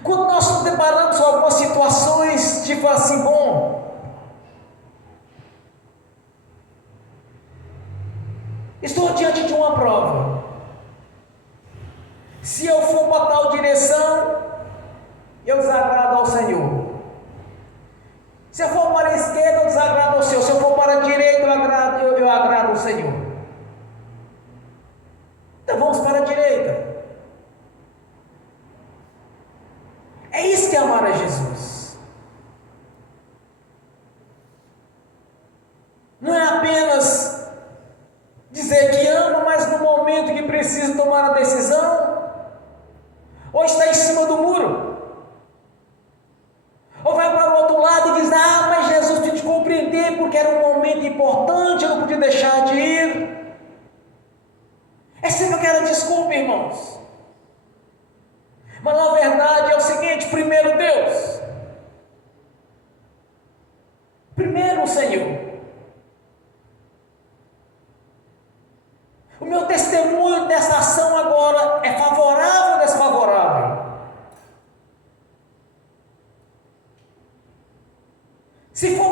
Quando nós nos deparamos com algumas situações, tipo assim, estou diante de uma prova. Se eu for para tal direção, eu desagrado ao Senhor. Se eu for para a esquerda, eu desagrado ao Senhor. Se eu for para a direita, eu agrado ao Senhor. Então vamos para a direita. É isso que é amar a Jesus. Não é apenas dizer que ama, mas no momento que precisa tomar a decisão, ou está em cima do muro, ou vai para o outro lado e diz: mas Jesus tem que compreender, porque era um momento importante, eu não podia deixar de ir. É sempre aquela desculpa, irmãos. Mas na verdade é o seguinte: primeiro Deus, primeiro o Senhor. O meu testemunho dessa ação agora é favorável ou desfavorável? Se for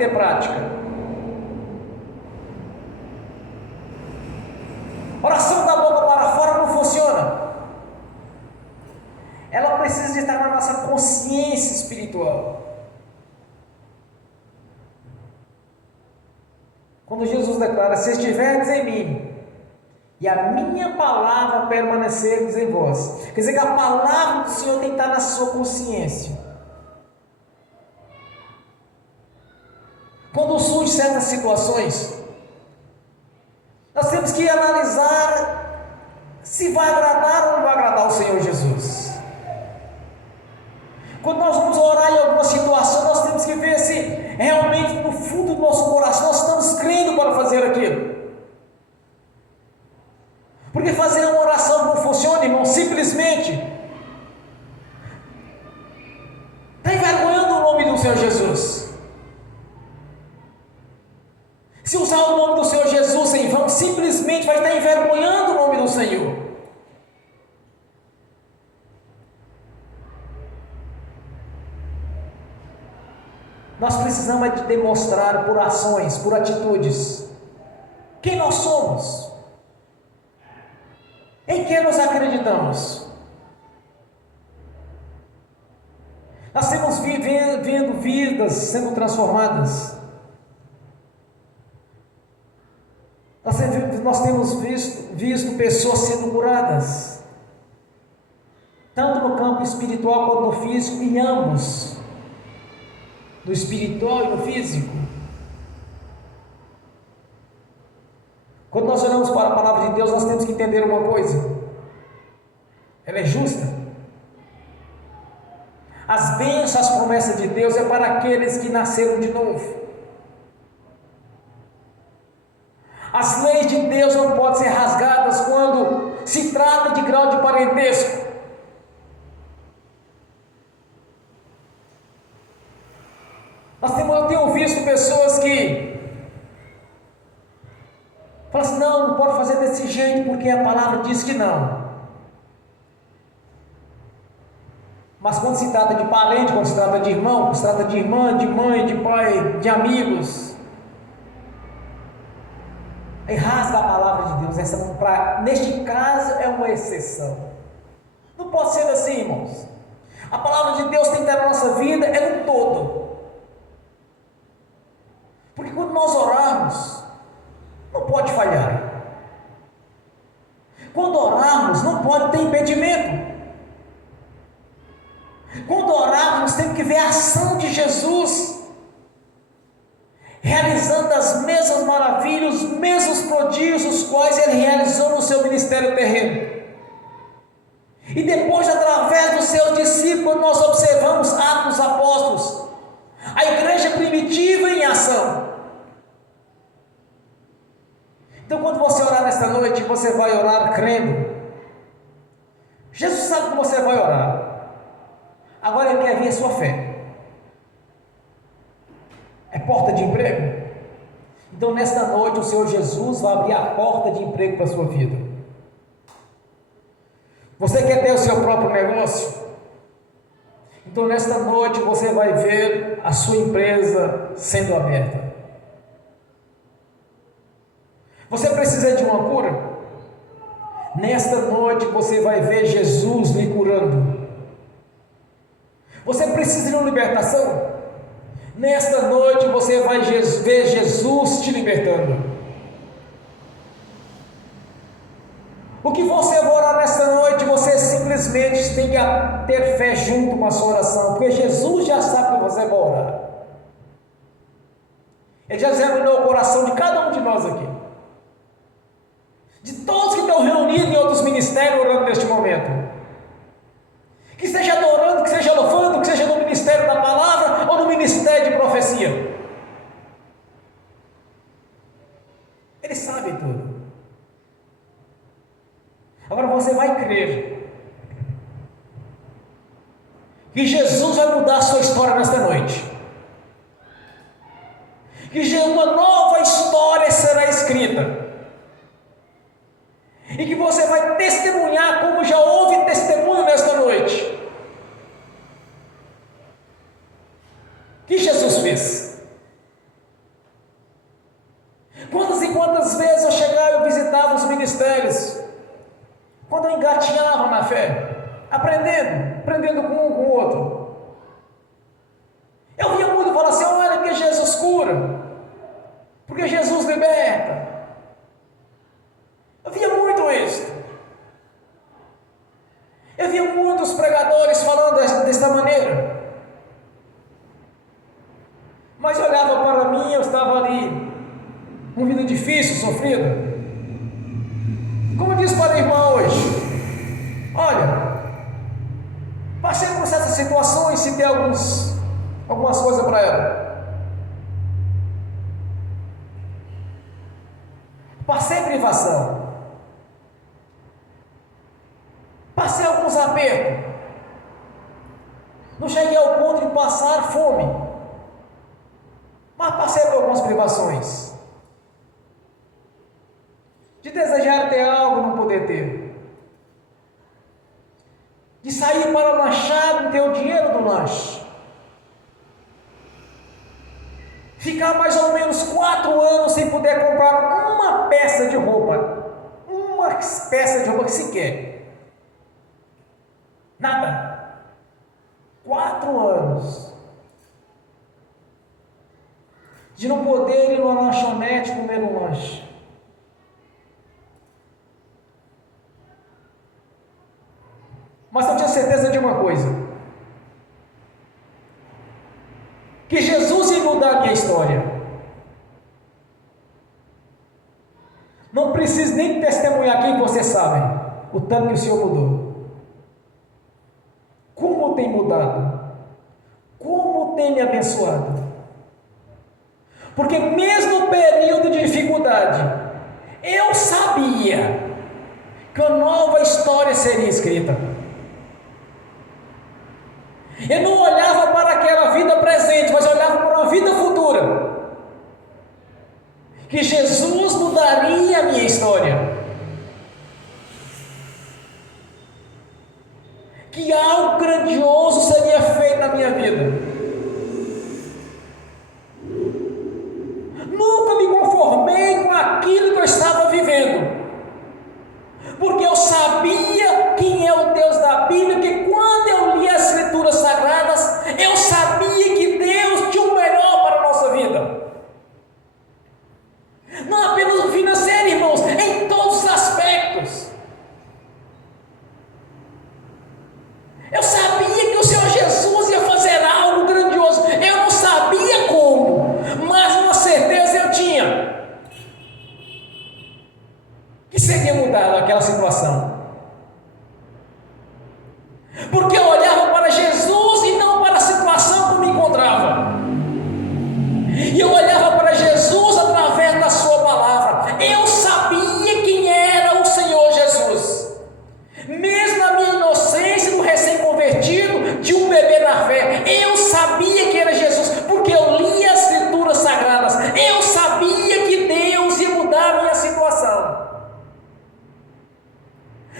ter prática. Oração da boca para fora não funciona. Ela precisa de estar na nossa consciência espiritual. Quando Jesus declara: se estiverdes em mim e a minha palavra permanecerdes em vós, quer dizer que a palavra do Senhor tem que estar na sua consciência. Quando surgem certas situações, nós temos que analisar se vai agradar ou não vai agradar ao Senhor Jesus. Quando nós vamos orar em alguma situação, nós temos que ver se realmente no fundo do nosso coração nós estamos crendo para fazer aquilo. Porque fazer uma oração não funciona, irmão, simplesmente está envergonhando o nome do Senhor Jesus. Se usar o nome do Senhor Jesus em vão, simplesmente vai estar envergonhando o nome do Senhor. Nós precisamos de demonstrar por ações, por atitudes, quem nós somos, em quem nós acreditamos. Nós temos vendo vidas sendo transformadas. Nós temos visto pessoas sendo curadas, tanto no campo espiritual quanto no físico, em ambos, no espiritual e no físico. Quando nós olhamos para a palavra de Deus, nós temos que entender uma coisa: ela é justa. As bênçãos, as promessas de Deus é para aqueles que nasceram de novo. As leis de Deus não podem ser rasgadas quando se trata de grau de parentesco. Eu tenho visto pessoas que falam assim: não pode fazer desse jeito porque a palavra diz que não. Mas quando se trata de parente, quando se trata de irmão, quando se trata de irmã, de mãe, de pai, de amigos, aí rasga a palavra de Deus. Neste caso é uma exceção. Não pode ser assim, irmãos. A palavra de Deus tem que estar na nossa vida, é no todo. Porque quando nós orarmos, não pode falhar. Quando orarmos, não pode ter impedimento. Quando orarmos, temos que ver a ação de Jesus, realizando as mesmas maravilhas, os mesmos prodígios, os quais Ele realizou no seu ministério terreno. E depois, através dos seus discípulos, nós observamos Atos dos Apóstolos, a igreja primitiva em ação. Então, quando você orar nesta noite, você vai orar crendo. Jesus sabe que você vai orar. Agora Ele quer ver a sua fé. É porta de emprego? Então, nesta noite, o Senhor Jesus vai abrir a porta de emprego para a sua vida. Você quer ter o seu próprio negócio? Então, nesta noite, você vai ver a sua empresa sendo aberta. Você precisa de uma cura? Nesta noite, você vai ver Jesus lhe curando. Você precisa de uma libertação? Nesta noite você vai ver Jesus te libertando. O que você vai orar nesta noite, você simplesmente tem que ter fé junto com a sua oração, porque Jesus já sabe que você vai orar. Ele já examinou o coração de cada um de nós aqui, de todos que estão reunidos em outros ministérios orando neste momento. Que esteja adorando, que seja louvando, que seja no ministério da palavra ou no ministério de profecia. Ele sabe tudo. Agora você vai crer que Jesus vai mudar a sua história nesta noite. Que uma nova história será escrita. E que você vai testemunhar como já houve testemunho nesta noite. Que Jesus fez. Mas olhava para mim, eu estava ali, uma vida difícil, sofrida. Como eu disse para a irmã hoje, olha, passei por certas situações, citei algumas coisas para ela. Passei privação, passei alguns apertos, não cheguei ao ponto de passar fome, mas passei por algumas privações, de desejar ter algo e não poder ter, de sair para lanchar e não ter o dinheiro do lanche, ficar mais ou menos 4 anos sem poder comprar uma peça de roupa que se quer, nada, 4 anos, de não poder ir numa lanchonete comer um lanche. Mas eu tinha certeza de uma coisa, que Jesus ia mudar a minha história. Não preciso nem testemunhar aqui, que vocês sabem o tanto que o Senhor mudou. Como tem mudado, como tem me abençoado. Porque mesmo no período de dificuldade, eu sabia que uma nova história seria escrita. Eu não olhava para aquela vida presente, mas olhava para uma vida futura, que Jesus mudaria a minha história, que algo grandioso seria feito na minha vida. Nunca me conformei com aquilo que eu estava vivendo, porque eu sabia quem é o Deus da Bíblia, que quando eu li as Escrituras Sagradas, eu sabia que Deus tinha o melhor para a nossa vida. Não apenas no financeiro, irmãos, em todos os aspectos. Eu sabia que o Senhor Jesus ia fazer algo grandioso. Eu não sabia como, mas uma certeza eu tinha, que seria mudado aquela situação. Porque eu olhava para Jesus e não para a situação que eu me encontrava. E eu olhava para Jesus através da sua palavra. Eu sabia quem era o Senhor Jesus. Mesmo na minha inocência, no recém-convertido, de um bebê na fé, eu sabia que era Jesus, porque eu li as Escrituras Sagradas. Eu sabia que Deus ia mudar a minha situação.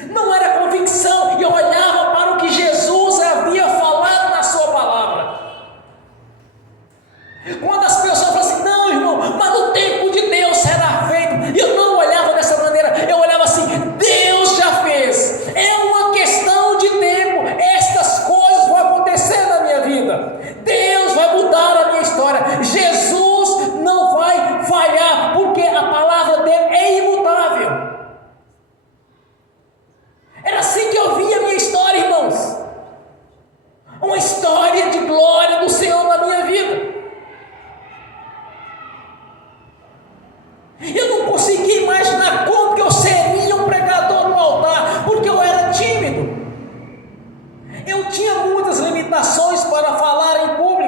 Não era convicção, e eu olhava para o que Jesus havia falado na sua palavra. Quando as pessoas falam assim, não, irmão, mas no tempo de Deus será feito, eu não olhava dessa maneira, eu olhava assim, Deus já fez, é uma questão de tempo, estas coisas vão acontecer na minha vida, Deus vai mudar a minha história, Jesus não vai falhar, porque a palavra dele é imutável. Era assim que eu via a minha história, irmãos, uma história de glória do Senhor na minha vida. Eu não conseguia imaginar como que eu seria um pregador no altar, porque eu era tímido. Eu tinha muitas limitações para falar em público.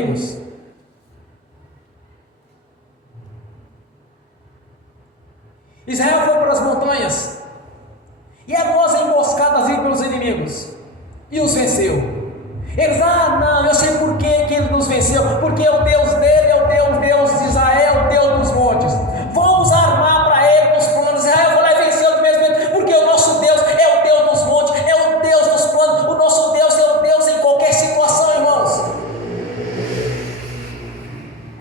inimigos. Israel foi para as montanhas e armou emboscadas ali pelos inimigos e os venceu. Eles, não, eu sei por que ele nos venceu, porque o Deus dele é o Deus de Israel, o Deus dos montes. Vamos armar para ele os planos. Israel vai lá e venceu do mesmo jeito, porque o nosso Deus é o Deus dos montes, é o Deus dos planos. O nosso Deus é o Deus em qualquer situação, irmãos.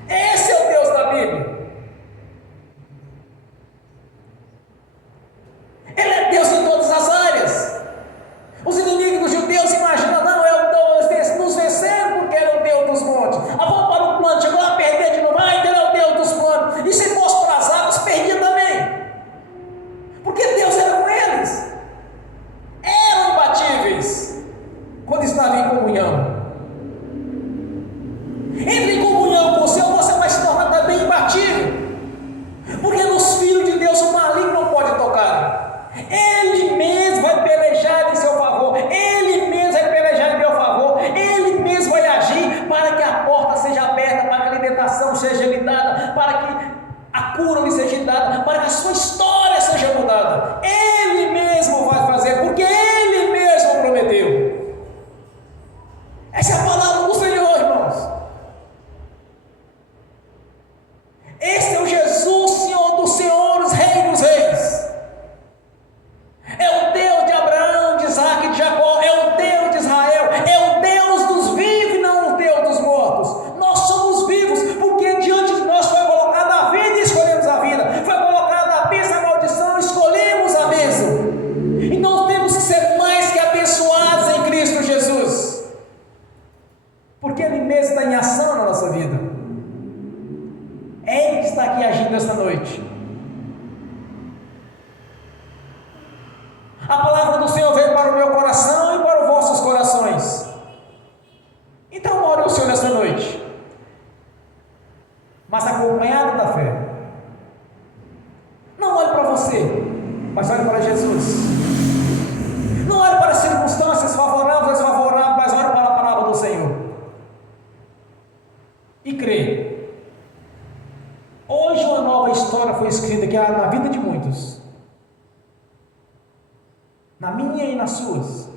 Esse é o Deus da Bíblia. Ele é Deus em todas as áreas. Os inimigos dos judeus imaginam, não, nos venceram porque ele é o Deus dos montes. Vamos para o plano, chegou a perder de novo, ele é o Deus dos planos. E se fosse para as águas, perdia também. Porque Deus era com eles. Eram imbatíveis quando estavam em comunhão. Entre em comunhão com o Senhor, você vai se tornar também imbatível. Porque nos filhos de Deus o maligno não pode tocar. Ele mesmo vai pelejar em seu favor. Ele mesmo vai pelejar em meu favor. Ele mesmo vai agir para que a porta seja aberta, para que a libertação seja lhe dada, para que a cura lhe seja dada, para que a sua história seja mudada. Ele mesmo vai fazer, porque Ele mesmo prometeu. Essa é a palavra do Senhor, irmãos. Esse é o Jesus, Senhor dos senhores, Rei dos reis. É o Deus de Abraão, de Isaac e de Jacó. É o Deus de Israel. É o Deus dos vivos e não o Deus dos mortos. Nós somos vivos porque diante de nós foi colocada a vida e escolhemos a vida. Foi colocada a bênção e a maldição e escolhemos a bênção. Então temos que ser mais que abençoados em Cristo Jesus. Porque Ele mesmo está em ação na nossa vida. É Ele que está aqui agindo esta noite. A palavra do Senhor veio para o meu coração e para os vossos corações. Então ore o Senhor nesta noite, mas acompanhado da fé. Não olhe para você, mas olhe para Jesus. Não olhe para as circunstâncias favoráveis ou desfavoráveis, mas olhe para a palavra do Senhor. E crê. Hoje uma nova história foi escrita aqui na vida de muitos, na minha e nas suas,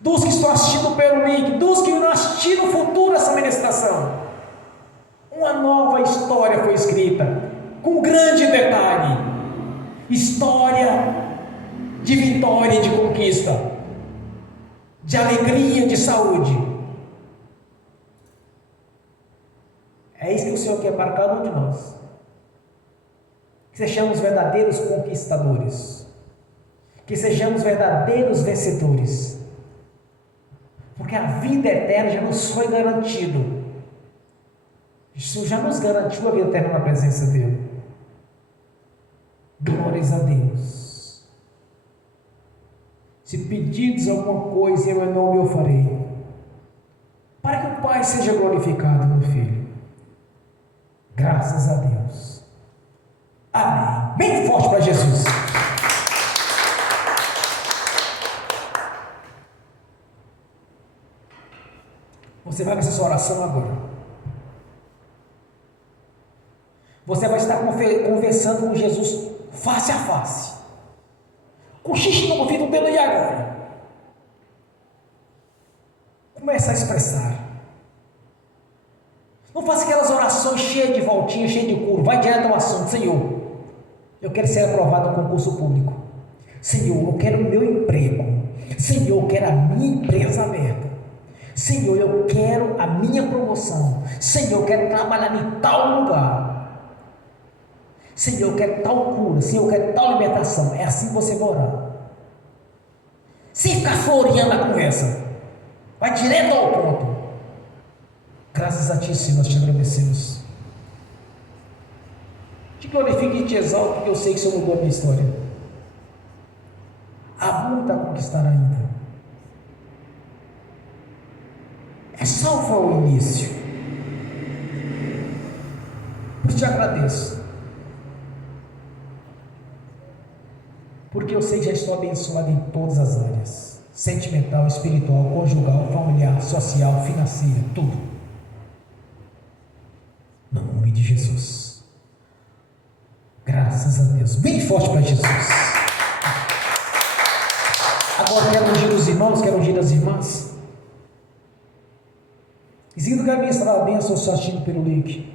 dos que estão assistindo pelo link, dos que irão assistir no futuro essa ministração. Uma nova história foi escrita, com grande detalhe, história de vitória e de conquista, de alegria, de saúde. É isso que o Senhor quer para cada um de nós. Que sejamos verdadeiros conquistadores, que sejamos verdadeiros vencedores, porque a vida eterna já nos foi garantido. Jesus já nos garantiu a vida eterna na presença dele. Glórias a Deus. Se pedides alguma coisa em meu nome eu farei, para que o Pai seja glorificado no Filho. Graças a Deus. Amém. Bem forte para Jesus. Você vai fazer sua oração agora. Você vai estar conversando com Jesus face a face. Cochiche no ouvido dele e agora. Começa a expressar. Não faça aquelas orações cheias de voltinha, cheias de curva. Vai direto ao assunto. Senhor, eu quero ser aprovado no concurso público. Senhor, eu quero o meu emprego. Senhor, eu quero a minha empresa aberta. Senhor, eu quero a minha promoção. Senhor, eu quero trabalhar em tal lugar. Senhor, eu quero tal cura. Senhor, eu quero tal libertação. É assim que você vai orar. Sem ficar floreando a conversa. Vai direto ao ponto. Graças a Ti, Senhor, nós te agradecemos. Te glorifico e te exalto, porque eu sei que o Senhor mudou a minha história. Há muito a conquistar ainda. É só o início. Por te agradeço. Porque eu sei que já estou abençoado em todas as áreas. Sentimental, espiritual, conjugal, familiar, social, financeira, tudo. No nome de Jesus. Graças a Deus. Bem forte para Jesus. Agora quero ungir os irmãos, quero ungir as irmãs. E seguindo o caminho estará a bênção só assistindo pelo link.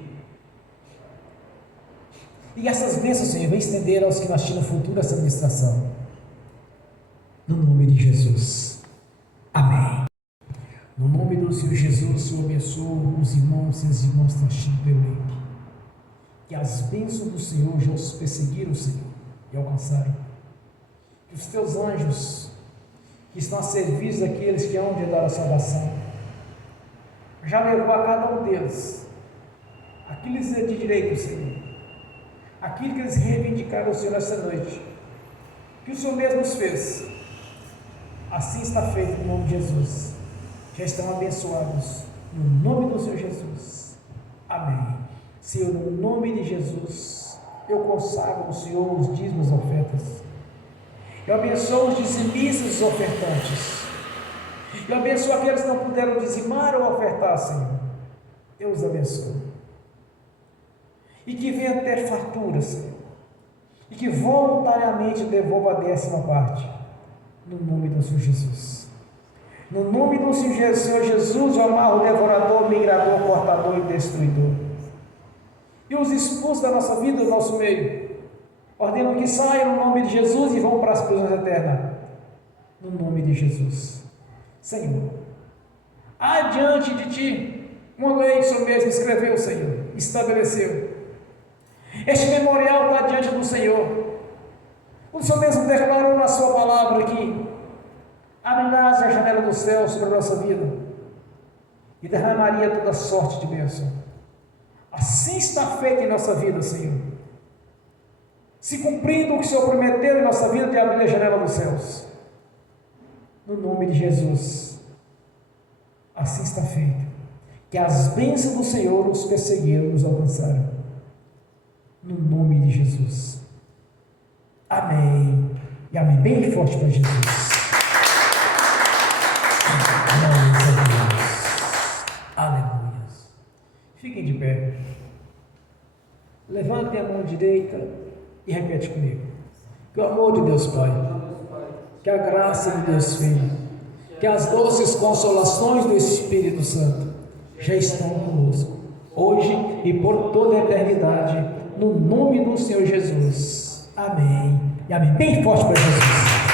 E essas bênçãos, Senhor, vem estender aos que nasceram no futuro essa administração. No nome de Jesus. Amém. No nome do Senhor Jesus, Senhor, abençoa os irmãos e as irmãs que estão assistindo pelo link. Que as bênçãos do Senhor já os perseguiram, Senhor, e alcançaram. Que os teus anjos, que estão a serviço daqueles que hão de dar a salvação, já levou a cada um deles aquilo que lhes de direito, Senhor, aquilo que eles reivindicaram ao Senhor esta noite, que o Senhor mesmo os fez. Assim está feito no nome de Jesus. Já estão abençoados no nome do Senhor Jesus. Amém. Senhor, no nome de Jesus, eu consagro ao Senhor os dízimos e ofertas. Eu abençoo os dizimistas e os ofertantes. Eu abençoo aqueles que não puderam dizimar ou ofertar, Senhor. Eu os abençoo. E que venha ter fartura, Senhor. E que voluntariamente devolva a 10ª parte. No nome do Senhor Jesus. No nome do Senhor Jesus, eu amarro o devorador, migrador, cortador e destruidor. E os expulso da nossa vida, do nosso meio. Ordeno que saiam no nome de Jesus e vão para as prisões eternas. No nome de Jesus. Senhor, adiante de ti, uma lei que o Senhor mesmo escreveu, Senhor, estabeleceu. Este memorial está diante do Senhor. O Senhor mesmo declarou na sua palavra que abrirás a janela do céu sobre a nossa vida e derramaria toda sorte de bênção. Assim está feito em nossa vida, Senhor. Se cumprindo o que o Senhor prometeu em nossa vida de abrir a janela dos céus. No nome de Jesus. Assim está feito. Que as bênçãos do Senhor nos perseguiram, nos alcançaram. No nome de Jesus. Amém. E amém. Bem forte para Jesus. Glórias a Deus. Aleluia. Fiquem de pé. Levantem a mão direita e repete comigo. Que o amor de Deus Pai, que a graça de Deus Filho, que as doces consolações do Espírito Santo já estão conosco, hoje e por toda a eternidade, no nome do Senhor Jesus. Amém. E amém. Bem forte para Jesus.